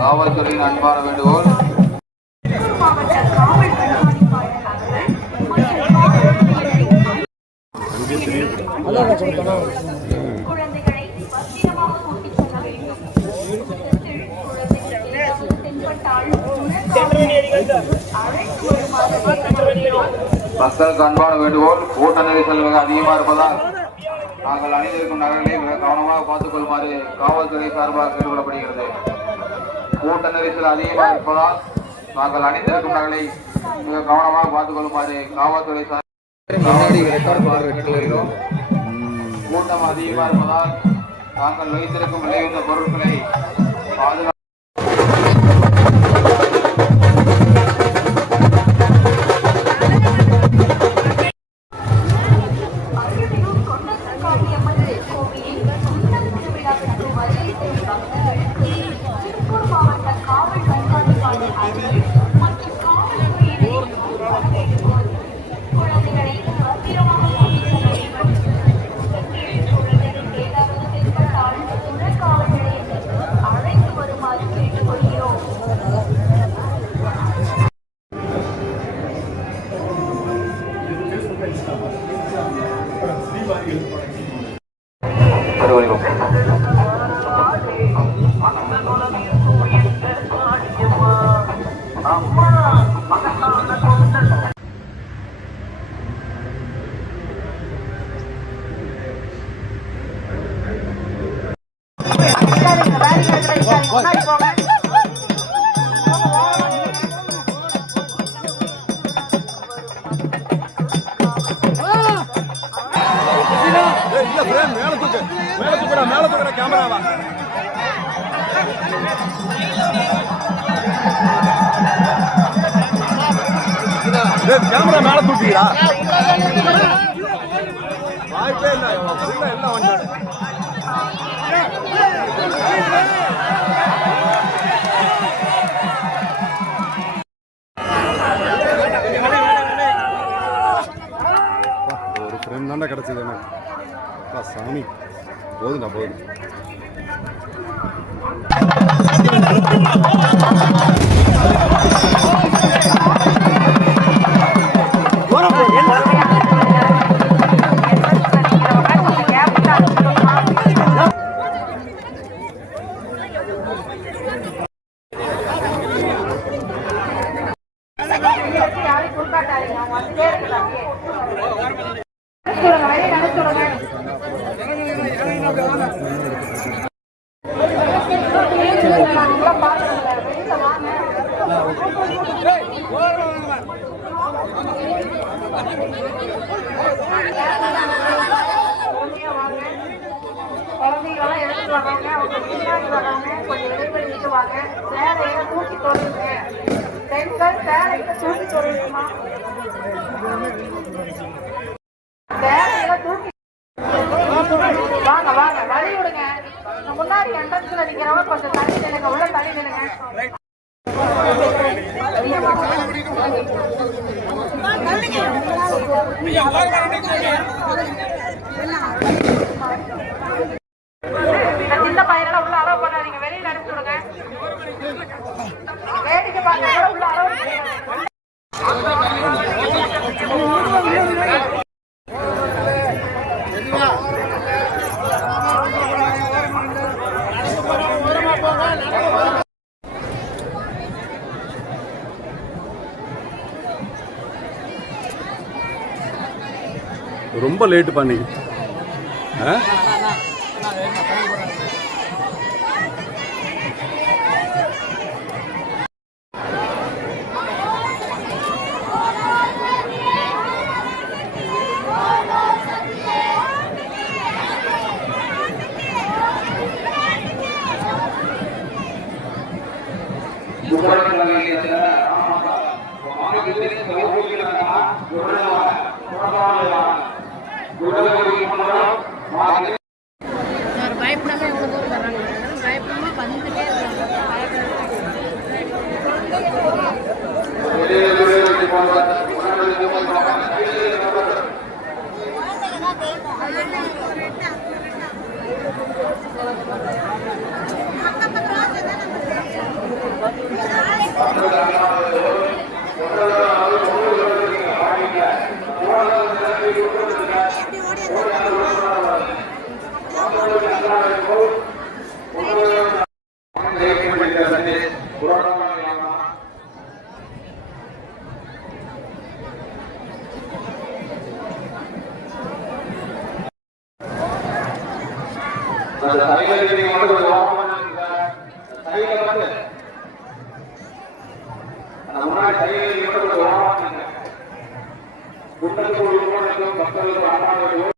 காவல்துறையின் அன்பான வேண்டுகோள். மக்களுக்கு அன்பான வேண்டுகோள். கூட்ட நெரிசல் மிக அதிகமாக இருப்பதால் நாங்கள் அணிந்திருக்கும் நகர்களை மிக கவனமாக பார்த்துக் கொள்ளுமாறு காவல்துறை சார்பாக கேட்டுக்கொள்ளப்படுகிறது. கூட்ட நெரிசல் அதிகமாக இருப்பதால் நாங்கள் அணிந்திருக்கும் நகர்களை மிக கவனமாக பார்த்துக் கொள்ளுமாறு காவல்துறை கேட்டுக்கொள்கிறோம். கூட்டம் அதிகமாக இருப்பதால் நாங்கள் வைத்திருக்கும் விலையுள்ள பொருட்களை பாதுகாப்பு கேமரா மேல தூக்கிடா வாய்ப்பே இல்லை எல்லாம் வந்தாடு ஒரு ஃப்ரெண்ட் தாண்டா கிடைச்சது எனக்கு சாமி போதுண்டா போதும். குழந்தைகளெல்லாம் எடுத்துட்டு வராங்க, அவங்க பின்னாடி வராங்க, கொஞ்சம் இடைவெளி விட்டுவாங்க. சேலையை தூக்கி தொடருங்க, பெண்கள் சேலையை தூக்கி தொடருமா, சேலையில தூக்கி வாங்க வாங்க வழி விடுங்க. முன்னாடி என்ட்ரன்ஸ்ல நிக்கிறவங்க கொஞ்சம் தள்ளி நிலுங்க, உள்ள தள்ளி நிலுங்க. சின்ன பையனெல்லாம் உள்ள அலோவ் பண்ணாதீங்க, வெளியில அனுப்பிச்சு விடுங்க. வேடிக்கை பார்க்க உள்ள அலோவ் ரொம்ப லேட்டு பண்ணி பயப்படாம எவ்வளவு தூரம் வர்றாங்க, பயப்படாம வந்துட்டே இருக்காங்க. அந்த முன்னாடி கையில் மட்டும் ஓரமாக குண்டலுக்கு மக்களுக்கு